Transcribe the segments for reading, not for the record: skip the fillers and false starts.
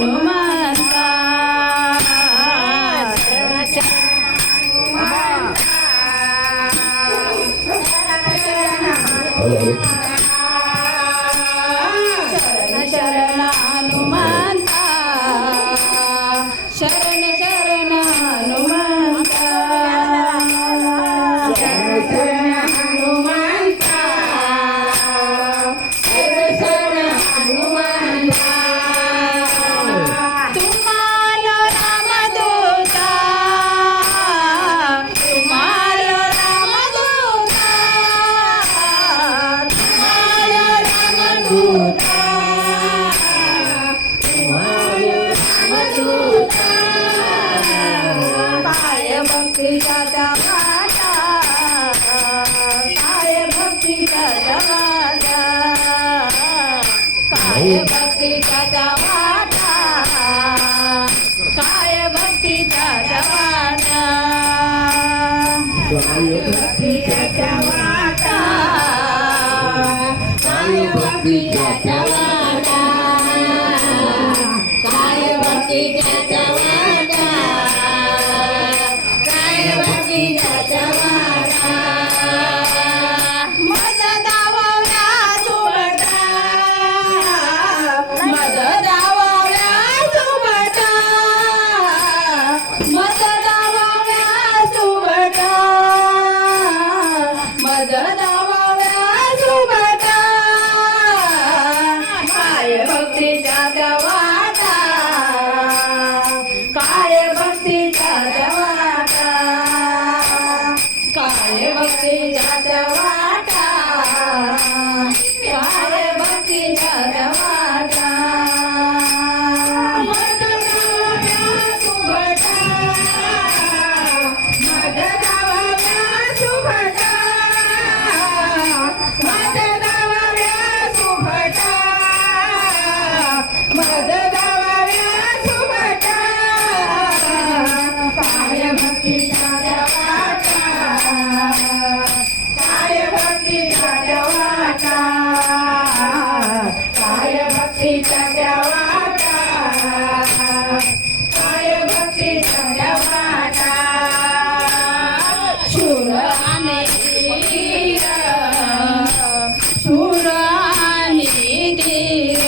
हनुमंता शरण हनुमंता शरण शरण हनुमंता शरण हनुमंता शरण हनुमंता तुम्हारा रामदूता तुम्हारा रामदूता तुम्हारा रामदूता काय भक्तीचा जमाना काय भक्तीचा जमाना काय भक्तीचा जमाना काय भक्तीचा जमाना काय भक्तीचा जमाना काय भक्तीचा जमाना काय भक्तीचा जमाना काय भक्तीचा जमाना मज दावला सुभटा मज दावला सुभटा मज दावला सुभटा मज दावला सुभटा काय भक्तीचा जमाना काय भक्तीचा जमाना काय भक्तीचा जमाना काय भक्तीचा जमाना मज दावला सुभटा मज दावला सुभटा मज दावला सुभटा मज दावला सुभटा काय भक्तीचा जमाना काय भक्तीचा जमाना काय भक्तीचा जमाना काय भक्तीचा जमाना शूर आणि धीर शूर आणि धीर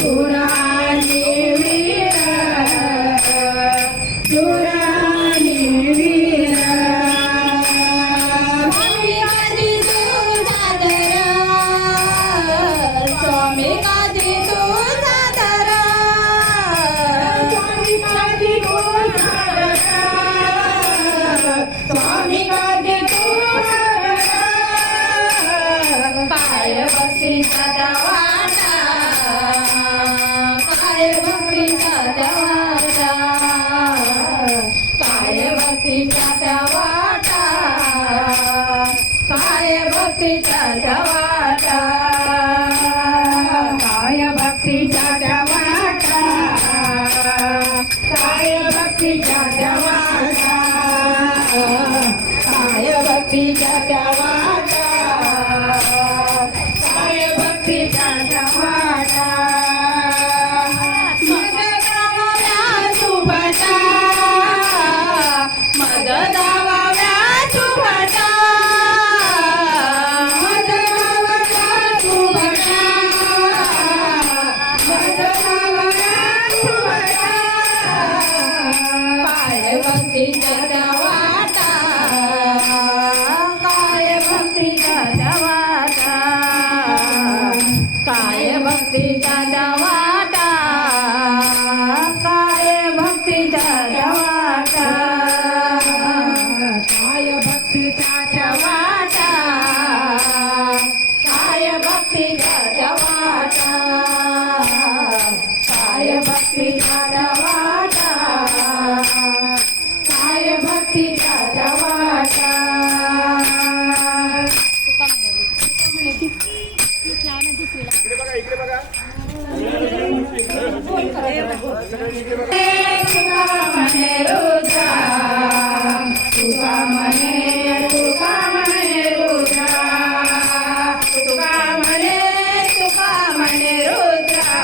शूर आणि वीर शूर आणि वीर स्वामी कधी तू सादर स्वामी कधी तू सादर स्वामी कधी तू सादर स्वामी कधी तू सादर काय भक्तीचा जमाना काय भक्तीचा जमाना काय भक्तीचा जमाना काय भक्तीचा जमाना काय भक्तीचा जमाना काय भक्तीचा जमाना काय भक्तीचा जमाना काय भक्तीचा जमाना मज दावला सुभटा मज दावला सुभटा मज दावला सुभटा मज दावला सुभटा काय भक्तीचा जमाना काय भक्तीचा जमाना काय भक्तीचा जमाना काय भक्तीचा जमाना काय भक्तीचा जमाना काय भक्तीचा जमाना काय भक्तीचा जमाना काय भक्तीचा जमाना इकडे बघा तुका म्हणे रुद्रा तुका म्हणे रुद्रा तुका म्हणे रुद्रा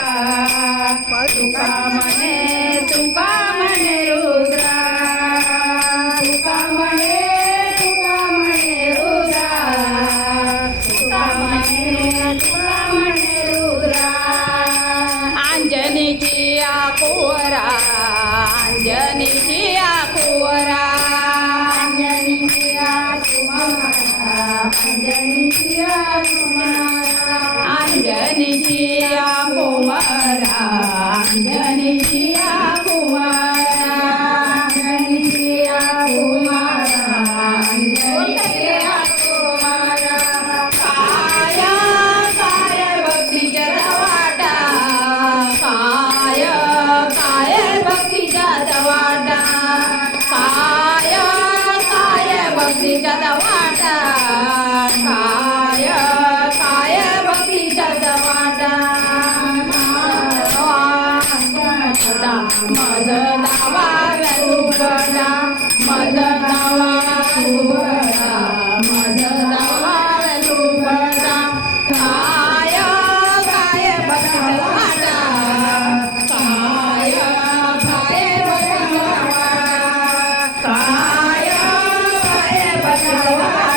कुवरा अंजनीची कुवरा अंजनीची कुमारा अंजनीची कुमारा अंजनीची कुमारा अंजनीची कुमारा अंजनीची कुमारा अंजनीची कुमारा काय काय भक्तीच्या वाटा काय काय भक्तीच्या वाटा काय काय भक्तीच्या वाटा काय काय भक्तीच्या वाटा मद दावा सुबडा मद दावा सुबडा मद दावा सुबडा काय काय भक्तीच्या वाटा काय काय भक्तीच्या वाटा काय काय भक्तीच्या वाटा